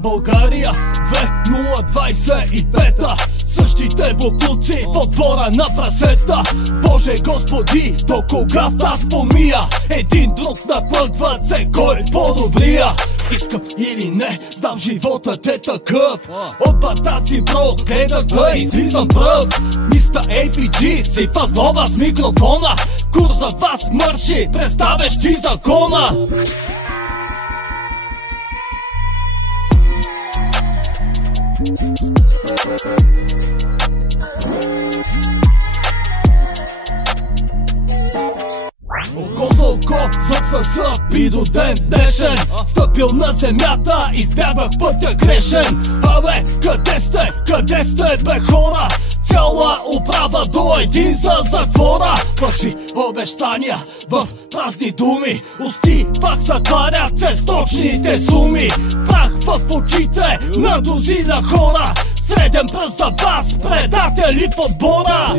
България 2025, същите буклуци в отбора на прасета. Боже Господи, до кога в нас помия? Един друг наклъгват се, кой е по-добрия? Искам или не, знам животът е такъв. От батаци бро, гледах да излизам пръв. Мистер APG си възнова с микрофона. Курс за вас мърши, представящи закона. Око за око, зъб за зъб и до ден днешен. Стъпил на земята, избягвах пътя грешен. Абе, къде сте бе хора? Цяла управа до един за затвора. Лъжи, обещания в празни думи, усти пак затварят се с точните суми. Прах в очите на дозина хора, среден пръст за вас, предатели в отбора.